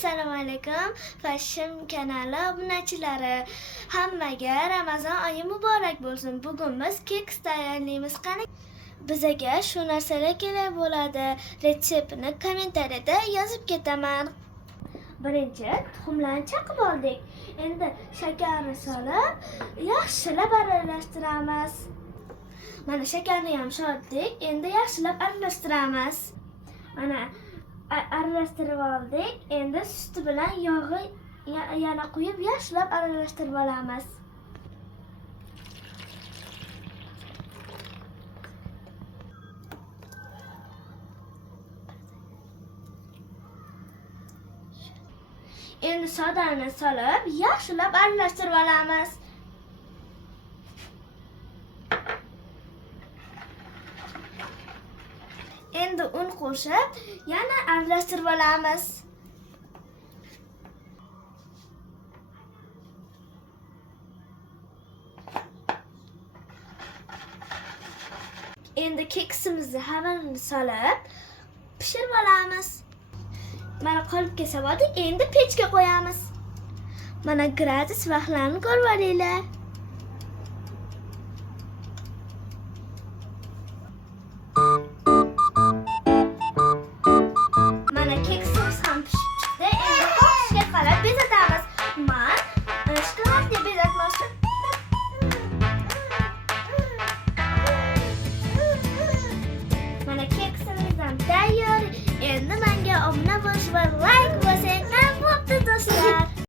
Assalomu alaykum. Fashion kanali obunachilari. Hammaga Ramazon oyi muborak bo'lsin. Bugun biz keks tayyorlaymiz. Qani bizaga shu narsalar kerak bo'ladi. Retseptini kommentariyada yozib ketaman. Birinchi tuxumlarni chaqib oldik. Endi shakarni solib, yaxshilab aralashtiramiz. Mana shakarni ham soldik. Endi yaxshilab aralashtiramiz. Mana aralashtirib oldik. Endi suti bilan yog'i yana quyib yaxshilab aralashtirib olamiz. Endi sodani solib yaxshilab aralashtirib olamiz. Endi un qo'shib yana aralashtirib olamiz. Endi keksimizni hammasini solib pishirib olamiz. Mana qolipga soldik, endi pechga qo'yamiz. Mana gradus vaqtlarini ko'rib olinglar.